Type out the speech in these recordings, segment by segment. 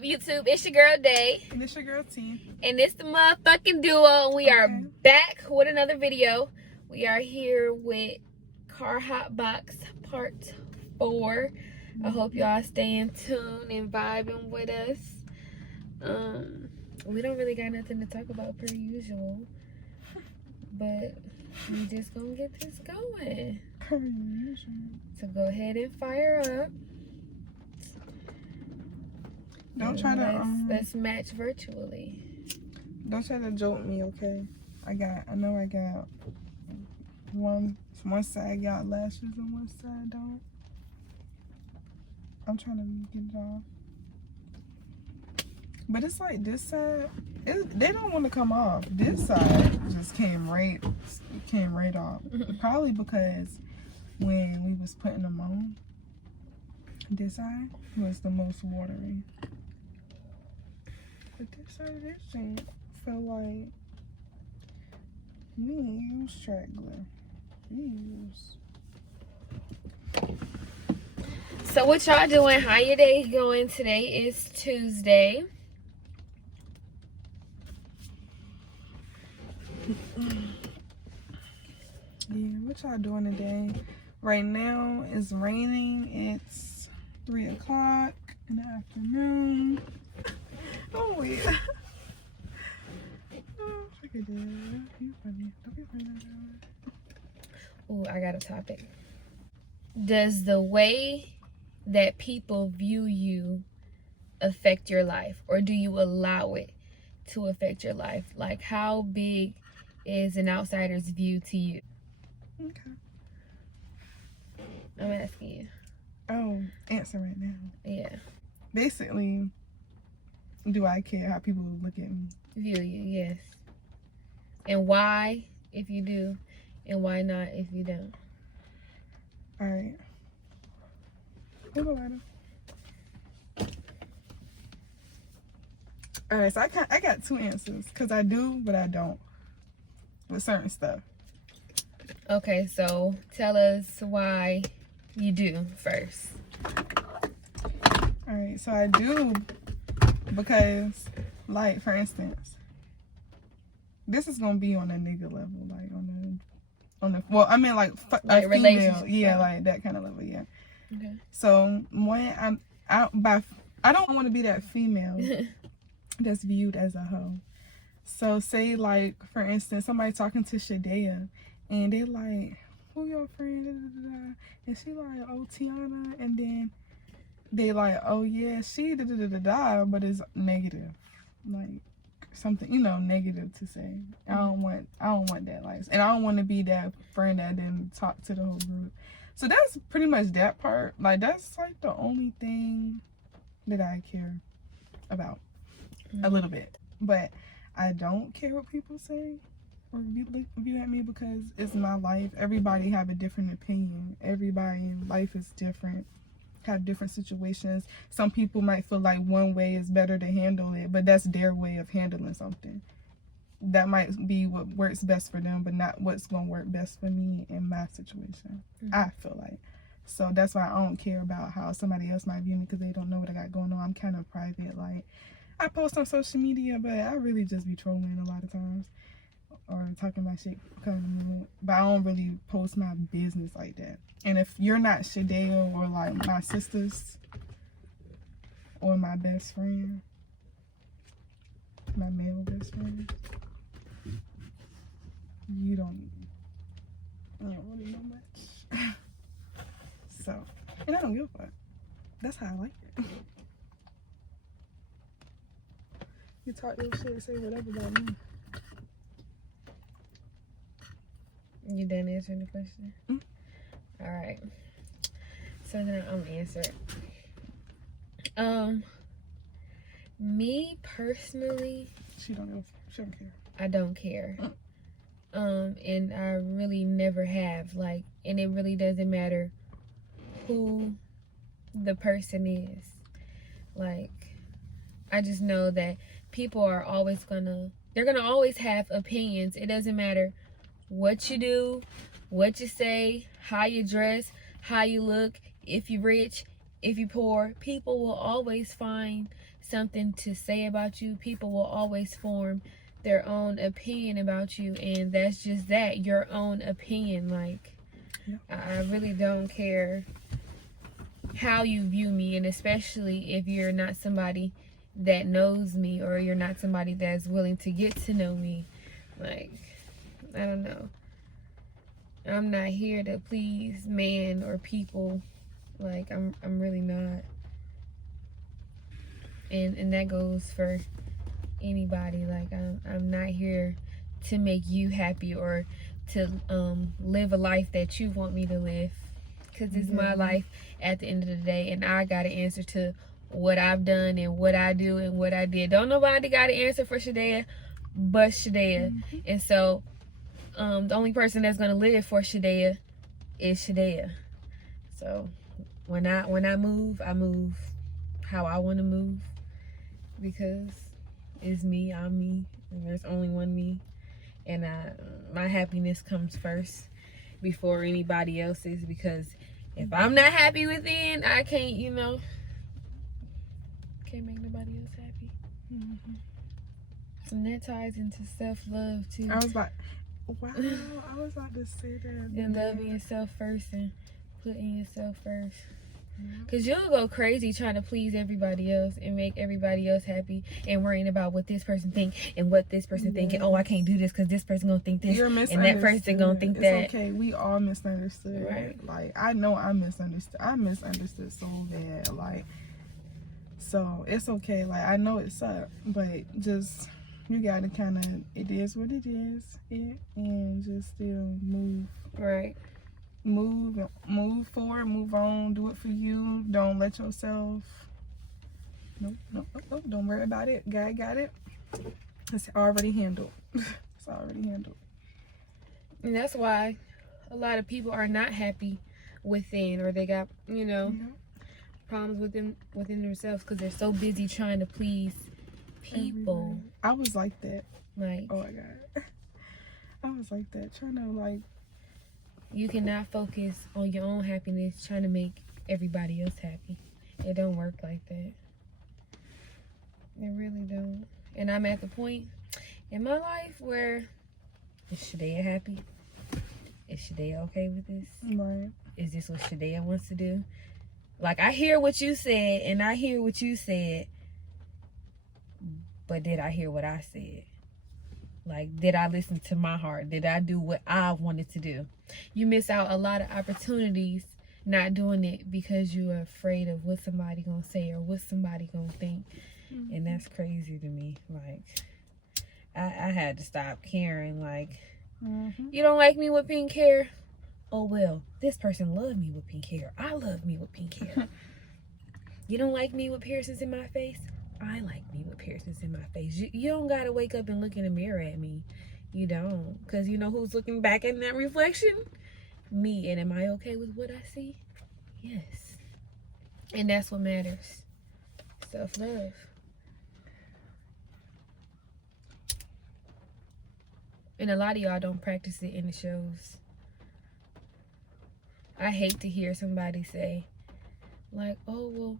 up, YouTube? It's your girl Day. And it's your girl T. And it's the motherfucking duo. And we are back with another video. We are here with car Hotbox part 4. I hope y'all staying tuned and vibing with us. We don't really got nothing to talk about per usual. But we just gonna get this going. Per usual. So go ahead and fire up. Don't try to let's match virtually. Don't try to joke me, okay? I know I got one side got lashes and one side don't. I'm trying to get it off. But it's like this side, they don't want to come off. This side just came right off. Probably because when we was putting them on, this side was the most watery. But this side of this shit felt like we didn't use track glue. So what y'all doing? How your day going? Today is Tuesday. Yeah, what y'all doing today? Right now it's raining. It's 3 o'clock in the afternoon. Oh yeah. Oh, look at that. You funny. Don't be funny. Ooh, I got a topic. Does the way that people view you affect your life, or do you allow it to affect your life? Like, how big is an outsider's view to you? Okay. I'm asking you. Oh, answer right now. Yeah. Basically, do I care how people look at me? View you, yes. And why, if you do, and why not if you don't? All right. Hold on. All right, so I got 2 answers, because I do, but I don't with certain stuff. Okay, so tell us why you do first. All right, so I do because, like, for instance, this is gonna be on a nigga level, like on the well, I mean like a female, yeah, like that kind of level, yeah. Okay. So when I don't want to be that female that's viewed as a hoe. So say, like, for instance, somebody talking to Shadea, and they like, who your friend? Da, da, da, da. And she like, oh, Tiana. And then they like, oh yeah, she da, da, da, da, da, but it's negative, like something, negative to say. I don't want that, like, and I don't want to be that friend that didn't talk to the whole group. So that's pretty much that part. Like, that's like the only thing that I care about a little bit, but I don't care what people say or view at me, because it's my life. Everybody have a different opinion. Everybody in life is different, have different situations. Some people might feel like one way is better to handle it, but that's their way of handling something. That might be what works best for them, but not what's gonna work best for me in my situation. I feel like. So that's why I don't care about how somebody else might view me, because they don't know what I got going on. I'm kind of private. Like, I post on social media, but I really just be trolling a lot of times, or talking my shit, but I don't really post my business like that. And if you're not Shadea or like my sisters or my best friend, my male best friend, you don't really know much. So, and I don't give a fuck. That's how I like it. You talk your shit, say whatever about me. You done answering the question? All right. So then I'm gonna answer it. Me personally, She don't care. I don't care. And I really never have. Like, and it really doesn't matter who the person is. Like, I just know that people are always they're gonna always have opinions. It doesn't matter what you do, what you say, how you dress, how you look, if you're rich, if you're poor. People will always find something to say about you, people will always form their own opinion about you, and that's just that, your own opinion. Like, I really don't care how you view me, and especially if you're not somebody that knows me, or you're not somebody that's willing to get to know me. Like, I don't know. I'm not here to please man or people. Like, I'm really not. And that goes for anybody. Like, I'm not here to make you happy or to live a life that you want me to live, because it's my life at the end of the day, and I gotta answer to what I've done and what I do and what I did. Don't nobody gotta answer for Shadea but Shadea. And so the only person that's gonna live for Shadea is Shadea. So when I move how I want to move, because it's me, I'm me, and there's only one me, and my happiness comes first before anybody else's, because if I'm not happy within, I can't, can't make nobody else happy. And that ties into self-love too. I was like, wow, I was about to say that. And loving yourself first and putting yourself first. Because you'll go crazy trying to please everybody else and make everybody else happy, and worrying about what this person think and what this person think, and I can't do this because this person gonna think this, and that person gonna think that. It's okay, we all misunderstood. Right. Like, I know I misunderstood. I misunderstood so bad. Like, so it's okay. Like, I know it sucked, but just, you gotta kind of, it is what it is, and just still move. Right. Move forward, move on, do it for you. Don't let yourself, nope, don't worry about it. God got it. It's already handled. It's already handled. And that's why a lot of people are not happy within, or they got, problems within themselves, because they're so busy trying to please people. I was like that. Like, oh my God. I was like that, trying to, like, you cannot focus on your own happiness trying to make everybody else happy. It don't work like that. It really don't. And I'm at the point in my life where, is Shadea happy? Is Shadea okay with this? Right. Is this what Shadea wants to do? Like, I hear what you said, and I hear what you said, but did I hear what I said? Like, did I listen to my heart? Did I do what I wanted to do? You miss out a lot of opportunities not doing it because you're afraid of what somebody gonna say or what somebody gonna think. And that's crazy to me. Like, I had to stop caring. Like, you don't like me with pink hair? Oh, well, this person loved me with pink hair. I love me with pink hair. You don't like me with piercings in my face? I like me with piercings in my face. You don't gotta wake up and look in the mirror at me. You don't. Because you know who's looking back in that reflection? Me. And am I okay with what I see? Yes. And that's what matters. Self-love. And a lot of y'all don't practice it in the shows. I hate to hear somebody say, like, oh,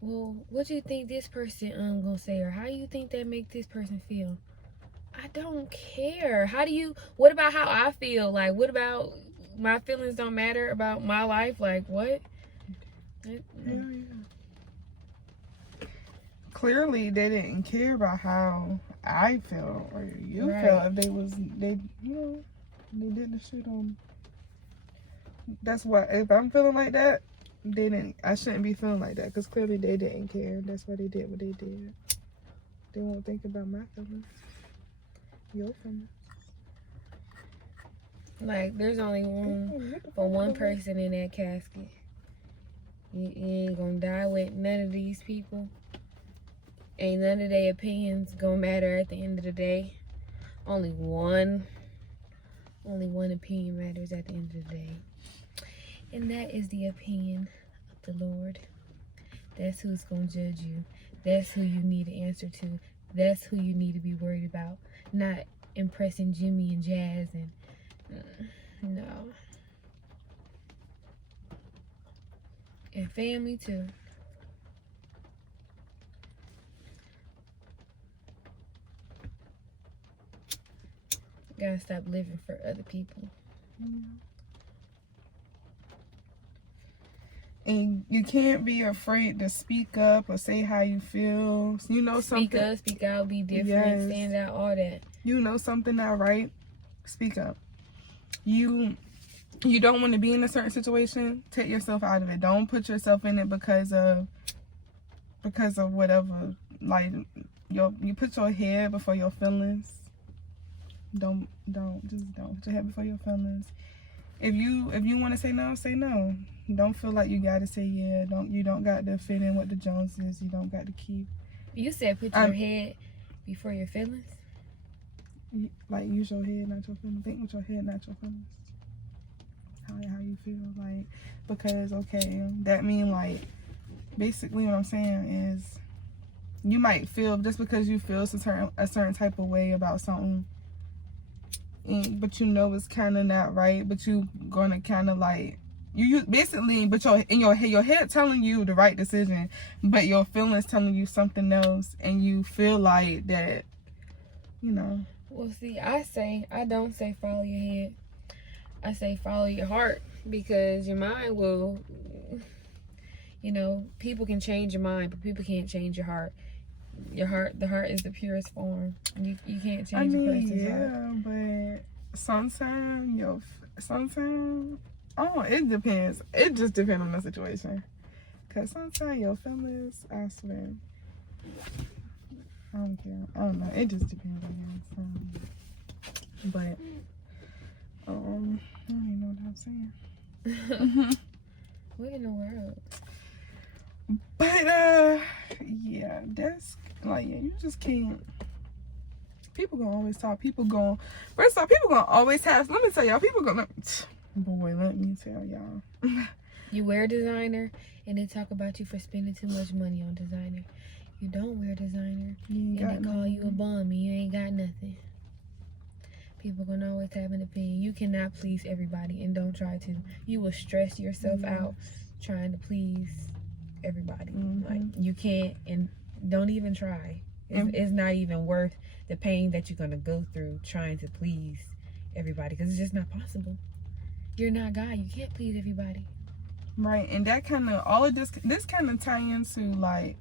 well, what do you think this person gonna say, or how do you think that make this person feel? I don't care. What about how I feel? Like, what about my feelings don't matter about my life? Like, what? Clearly they didn't care about how I felt or you felt. If they did the shit on. That's why, if I'm feeling like that, I shouldn't be feeling like that, because clearly they didn't care. That's why they did what they did. They won't think about my feelings. Your feelings. Like, there's only room for one person in that casket. You ain't gonna die with none of these people. Ain't none of their opinions gonna matter at the end of the day. Only one opinion matters at the end of the day. And that is the opinion of the Lord. That's who's going to judge you. That's who you need to answer to. That's who you need to be worried about. Not impressing Jimmy and Jazz and... no. And family too. gotta stop living for other people. And you can't be afraid to speak up or say how you feel. You know something. Speak up, speak out, be different, Yes. stand out, all that. You know something not right. Speak up. You don't want to be in a certain situation. Take yourself out of it. Don't put yourself in it because of whatever. Like you put your head before your feelings. Don't put your head before your feelings. If you want to say no, say no. Don't feel like you gotta say yeah. You don't got to fit in with the Joneses. You don't got to keep. You said put your head before your feelings. Like use your head, not your feelings. Think with your head, not your feelings. How you feel, like, because that mean like basically what I'm saying is you might feel just because you feel a certain type of way about something. But you know it's kind of not right, but you gonna kind of like you basically, but your head telling you the right decision, but your feelings telling you something else, and you feel like that, you know. Well, see, I don't say follow your head. I say follow your heart, because your mind will, people can change your mind, but people can't change your heart. The heart is the purest form. You can't change a person's heart. Yeah, but sometimes it depends. It just depends on the situation. Cause sometimes your feelings, I swear, I don't care. I don't know. It just depends on you. But I don't even know what I'm saying. What in the world? But yeah, that's like, yeah, you just can't. People gonna always talk. First off, people gonna always have. Let me tell y'all, let me tell y'all. You wear designer, and they talk about you for spending too much money on designer. You don't wear designer, and they call you a bum, and you ain't got nothing. People gonna always have an opinion. You cannot please everybody, and don't try to. You will stress yourself out trying to please everybody. Like, you can't, and don't even try. It's not even worth the pain that you're gonna go through trying to please everybody, because it's just not possible. You're not God. You can't please everybody. Right, and that kind of, all of this kind of tie into like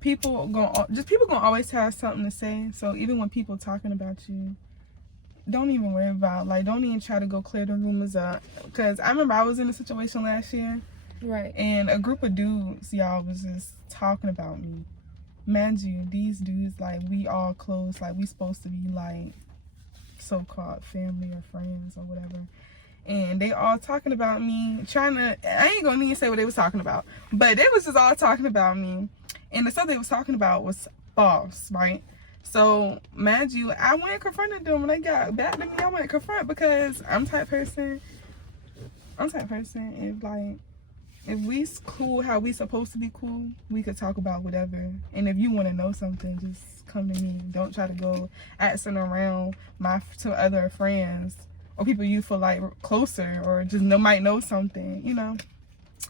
people gonna always have something to say. So even when people talking about you, don't even worry about, like, don't even try to go clear the rumors up. Because I remember I was in a situation last year, right, and a group of dudes, y'all, was just talking about me. Mind you, these dudes, like, we all close, like, we supposed to be like so-called family or friends or whatever. And they all talking about me, I ain't gonna even say what they was talking about, but they was just all talking about me. And the stuff they was talking about was false, right? So, mind you, I went and confronted them when they got back to me. I went and confront, because I'm type person, if we cool how we supposed to be cool, we could talk about whatever. And if you want to know something, just come to me. Don't try to go asking around my two other friends or people you feel like closer or just might know something,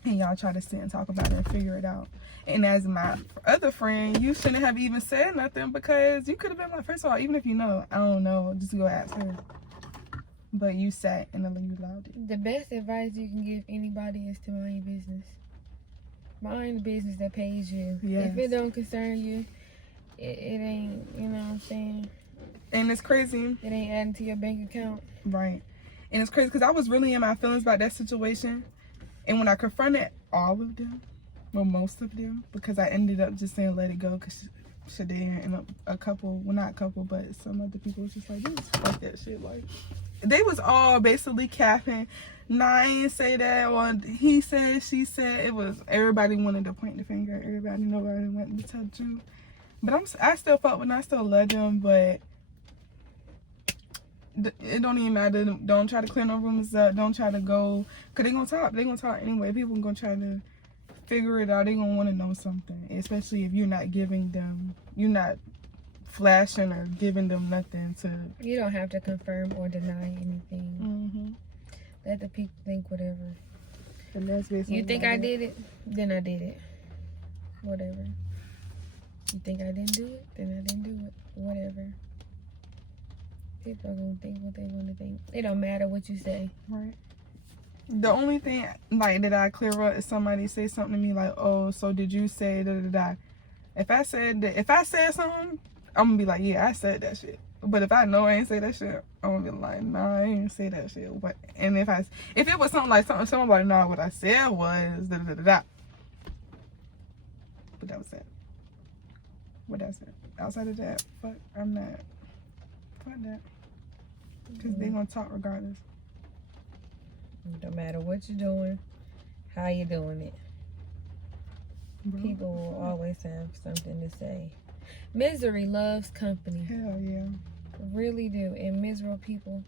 and y'all try to sit and talk about it and figure it out. And as my other friend, you shouldn't have even said nothing, because you could have been like, first of all, even if you know, I don't know, just go ask her. But you sat and you allowed it. The best advice you can give anybody is to mind your business. Mind the business that pays you. Yes. If it don't concern you, it ain't, you know what I'm saying? And it's crazy. It ain't adding to your bank account. Right. And it's crazy, because I was really in my feelings about that situation. And when I confronted all of them, well, most of them, because I ended up just saying let it go, because Shadea and a couple, well, not a couple, but some other people was just like, dude, fuck that shit. Like, they was all basically capping. Nah, I ain't say that, or he said, she said. It was, everybody wanted to point the finger at everybody. Nobody wanted to touch you. But I still fuck with them. I still love them, but it don't even matter. Don't try to clear no rumors up. Don't try to go, because they gonna talk. They gonna talk anyway. People gonna try to figure it out. They gonna want to know something, especially if you're not flashing or giving them nothing to. You don't have to confirm or deny anything. Let the people think whatever. And that's basically, you think I did it, then I did it. Whatever. You think I didn't do it, then I didn't do it. Whatever. People are gonna think what they want to think. It don't matter what you say. Right. The only thing like that I clear up is somebody say something to me like, "Oh, so did you say da da da?" If I said something, I'm gonna be like, "Yeah, I said that shit." But if I know I ain't say that shit, I'm gonna be like, "Nah, I ain't say that shit." But and if it was something like someone like, "Nah, what I said was da da da da." But that was it. What that's it. Outside of that, fuck, I'm not. Fuck that. Because they gonna talk regardless. No matter what you're doing, how you doing it. Bro, People will always have something to say. Misery loves company. hell yeah. Really do. And miserable people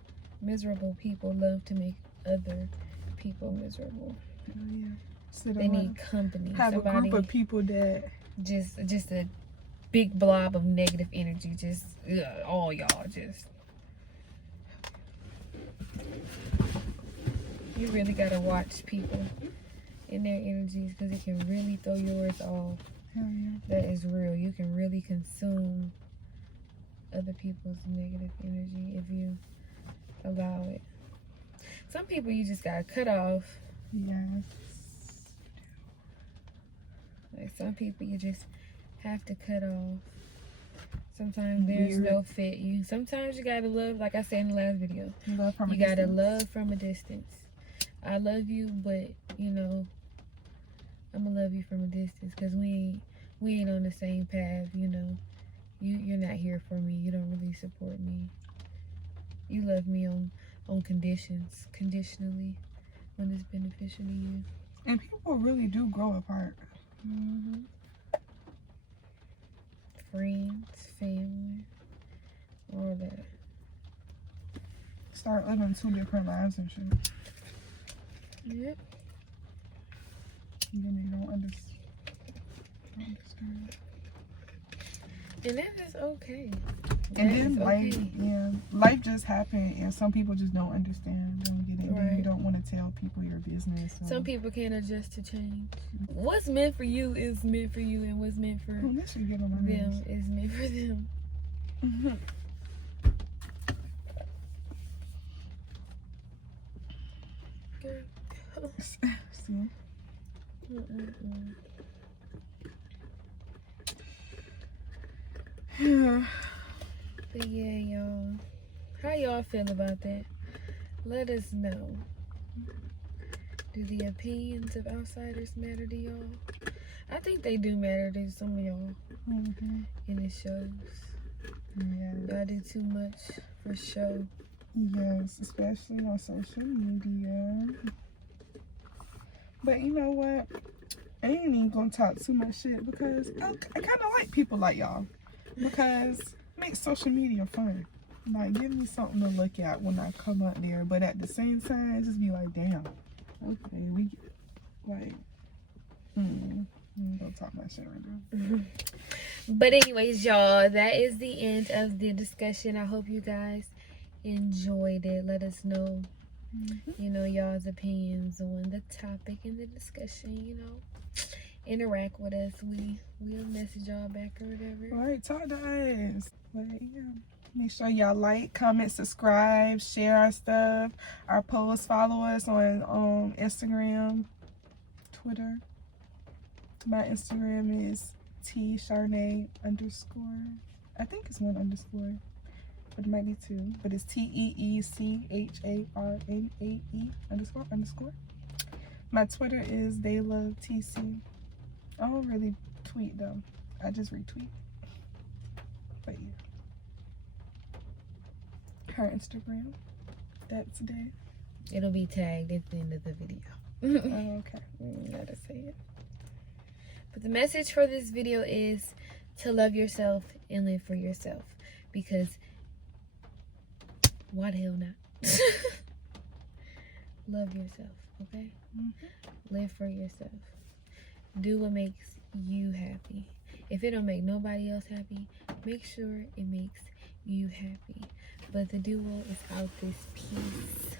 love to make other people miserable. Hell yeah. Sit They need company. have Somebody, a group of people that just a big blob of negative energy. Just all y'all just. You really gotta watch people in their energies because it can really throw yours off. hell yeah. That is real. You can really consume other people's negative energy if you allow it. Some people you just gotta cut off. Yes. Like some people you just have to cut off. Sometimes there's no fit. Sometimes you gotta love, like I said in the last video. Love from a You gotta distance. love from a distance. I love you, but you know, I'm gonna love you from a distance because we ain't on the same path. You know, you're not here for me. You don't really support me. You love me on conditions, conditionally, when it's beneficial to you. And people really do grow apart. Mm-hmm. Friends, family, all that. Start living 2 different lives and shit. Yep. And then they don't understand. And that is okay. And then life just happened, and some people just don't understand. Don't get it. Right. You don't want to tell people your business. So. Some people can't adjust to change. What's meant for you is meant for you, and what's meant for Oh, that should get on my them nerves. is meant for them. Mm-hmm. Girl. See? Yeah. But yeah, y'all. How y'all feel about that? Let us know. Do the opinions of outsiders matter to y'all? I think they do matter to some of y'all. Mm-hmm. And it shows. Yeah. Y'all do too much for show. Yes, especially on social media. But you know what? I ain't even gonna talk too much shit because I kind of like people like y'all. Because it makes social media fun. Like, give me something to look at when I come up there. But at the same time, just be like, damn. Okay, we get it. Like, don't talk my shit right now. But anyways, y'all, that is the end of the discussion. I hope you guys enjoyed it. Let us know, you know, y'all's opinions on the topic and the discussion, you know. Interact with us. We'll message y'all back or whatever. All right, talk to us. But yeah, make sure y'all like, comment, subscribe, share our stuff, our posts, follow us on Instagram, Twitter. My Instagram is @TCharnae_. I think it's 1 underscore, but it might be 2. But it's TEECHARNAE__. My Twitter is TheYLoveTC. I don't really tweet though. I just retweet. But yeah. Her Instagram. That's there. It'll be tagged at the end of the video. Oh, okay. Gotta say it. But the message for this video is to love yourself and live for yourself. Because why the hell not? Love yourself, okay? Live for yourself. Do what makes you happy. If it don't make nobody else happy, make sure it makes you happy. But the duo is out this piece.